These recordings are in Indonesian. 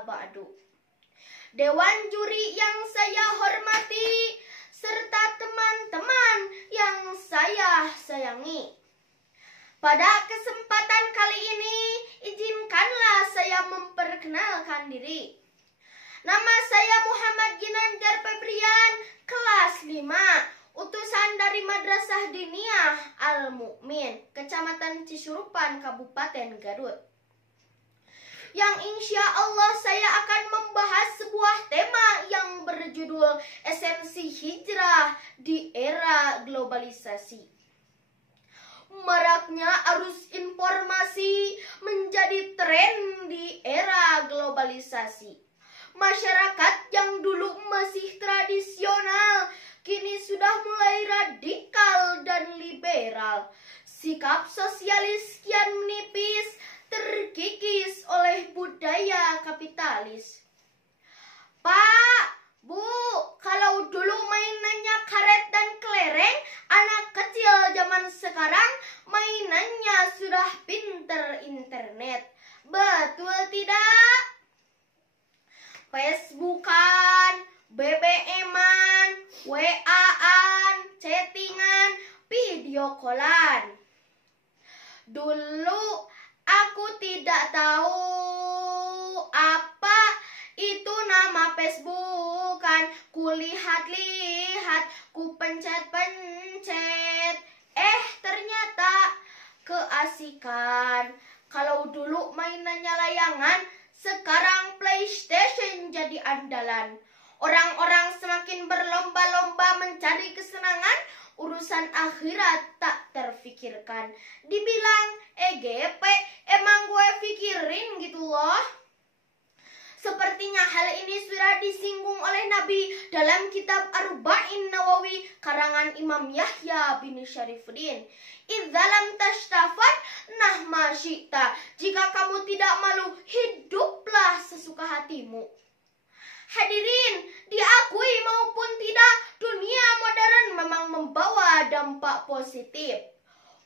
amma ba'du. Dewan juri yang saya hormati, serta teman-teman yang saya sayangi. Pada kesempatan kali ini, izinkanlah saya memperkenalkan diri. Nama saya Muhammad Ginanjar Febrian, kelas 5, utusan dari Madrasah Diniyah Al-Mu'min, Kecamatan Cisurupan, Kabupaten Garut. Yang insya Allah saya akan membahas sebuah tema yang berjudul Esensi Hijrah di Era Globalisasi. Maraknya arus informasi menjadi tren di era globalisasi. Masyarakat yang dulu masih tradisional kini sudah mulai radikal dan liberal. Sikap sosialis kian menipis, terkikis oleh budaya kapitalis. Pak, Bu, kalau dulu mainannya karet dan kelereng, anak kecil zaman sekarang mainannya sudah pinter internet. Betul tidak? Facebookan, BBM-an, WA-an, chattingan, video callan. Dulu aku tidak tahu apa itu nama Facebook kan. Kulihat-lihat, ku pencet-pencet. Ternyata keasikan. Kalau dulu mainannya layangan, sekarang PlayStation jadi andalan. Orang-orang semakin berlomba-lomba mencari kesenangan, urusan akhirat tak terfikirkan. Dibilang EGP, emang gue pikirin gitu loh. Sepertinya hal ini sudah disinggung oleh Nabi dalam kitab Arba'in Nawawi karangan Imam Yahya bin Syarifuddin. Idza lam tashtafat nah ma syi'ta. Jika kamu tidak malu, hiduplah sesuka hatimu. Hadirin, diakui maupun tidak, dunia modern memang membawa dampak positif.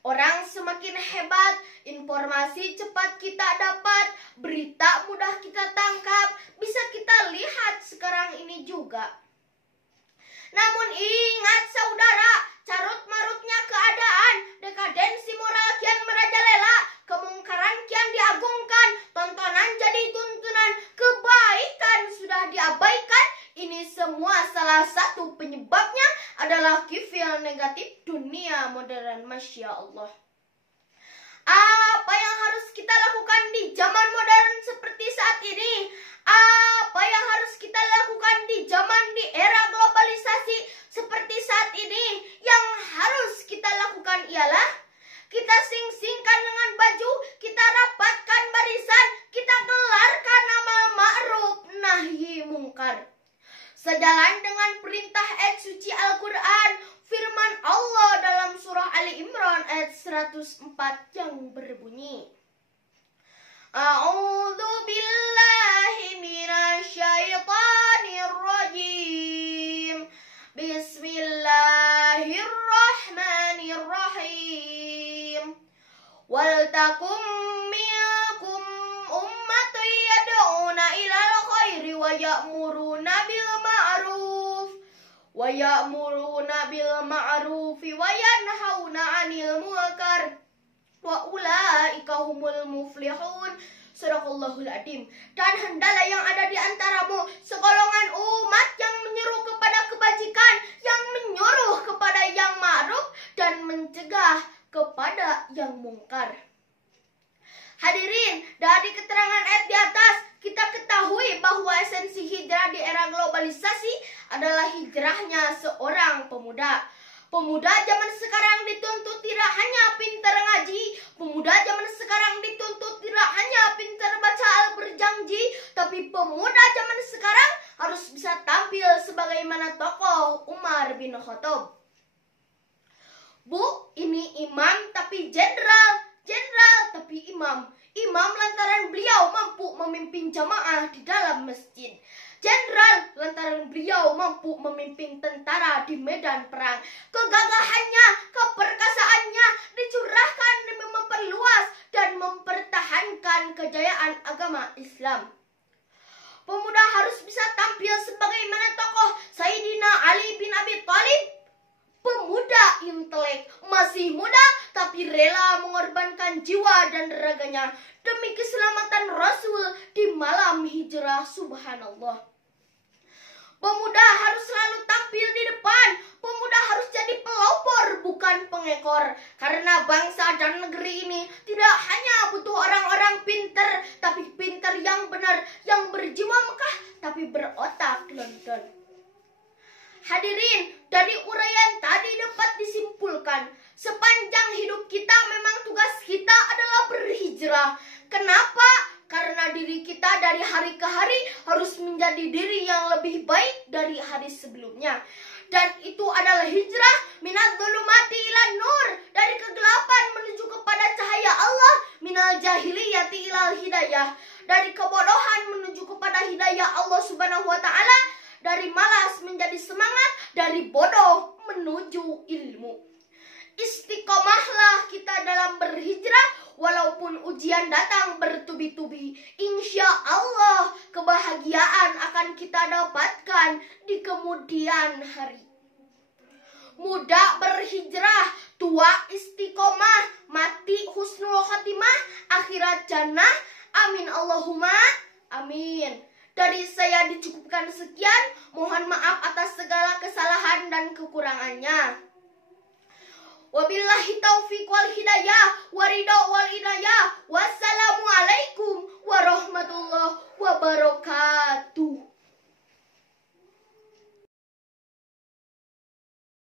Orang semakin hebat, informasi cepat kita dapat, berita mudah kita tangkap, bisa kita lihat sekarang ini juga. Namun ingat saudara, carut-marutnya keadaan, dekadensi moral kian merajalela, kemungkaran kian diagungkan, tontonan jadi tuntunan, kebaikan sudah diabaikan. Ini semua salah satu penyebabnya adalah kifil negatif dunia modern. Masya Allah. Apa yang harus kita lakukan di zaman modern seperti saat ini? Apa yang harus kita lakukan di zaman di era globalisasi seperti saat ini? Yang harus kita lakukan ialah kita sing-singkan dengan baju, kita rapatkan barisan, kita gelarkan amal ma'ruf nahi mungkar. Sejalan dengan perintah ayat suci Al-Quran, firman Allah dalam surah Ali Imran ayat 104 yang berbunyi, A'udzu billahi minasyaitonir rajim. Bismillahirrahmanirrahim. Wal takum minkum ummatun yad'una ilal khairi wa ya'muruna bil ma'ruf wa yanhauna 'anil munkar wa ulaika humul muflihun. Sadaqallahul adzim. Dan hendaklah yang ada di antaramu segolongan umat yang menyeru kepada kebajikan, yang menyuruh kepada yang ma'ruf dan mencegah kepada yang mungkar. Hadirin, dari keterangan ayat di atas kita ketahui bahwa esensi hijrah di era globalisasi adalah hijrahnya seorang pemuda. Pemuda zaman sekarang dituntut tidak hanya pintar ngaji, pemuda zaman sekarang dituntut tidak hanya pintar baca al-berjanji, tapi pemuda zaman sekarang harus bisa tampil sebagaimana tokoh Umar bin Khattab. Bu, ini imam tapi jenderal tapi imam. Imam lantaran beliau mampu memimpin jamaah di dalam masjid. Jenderal lantaran beliau mampu memimpin tentara di medan perang. Kegagahannya, keperkasaannya dicurahkan demi memperluas dan mempertahankan kejayaan agama Islam. Pemuda harus bisa tampil sebagaimana tokoh Sayyidina Ali bin Abi Thalib. Pemuda intelek, masih muda tapi rela mengorbankan jiwa dan raganya demi keselamatan Rasul di malam hijrah. Subhanallah. Pemuda harus selalu tampil di depan. Pemuda harus jadi pelopor, bukan pengekor. Karena bangsa dan negeri ini tidak hanya butuh orang-orang pinter, tapi pinter yang benar, yang berjiwa Mekah, tapi berotak London. Hadirin, dari uraian tadi dapat disimpulkan, sepanjang hidup kita memang tugas kita adalah berhijrah. Kenapa? Karena diri kita dari hari ke hari harus menjadi diri yang lebih baik dari hari sebelumnya. Dan itu adalah hijrah minal dzulumati ilan nur, dari kegelapan menuju kepada cahaya Allah, minal jahiliyati ilal hidayah, dari kebodohan menuju kepada hidayah Allah Subhanahu wa taala, dari malas menjadi semangat, dari bodoh menuju ilmu. Istiqomahlah kita dalam berhijrah, walaupun ujian datang bertubi-tubi. Insya Allah kebahagiaan akan kita dapatkan di kemudian hari. Muda berhijrah, tua istiqomah, mati husnul khotimah, akhirat jannah. Amin Allahumma amin. Dari saya dicukupkan sekian. Mohon maaf atas segala kesalahan dan kekurangannya. Wabillahi taufiq wal hidayah, waridho wal inayah. Wassalamualaikum warahmatullahi wabarakatuh.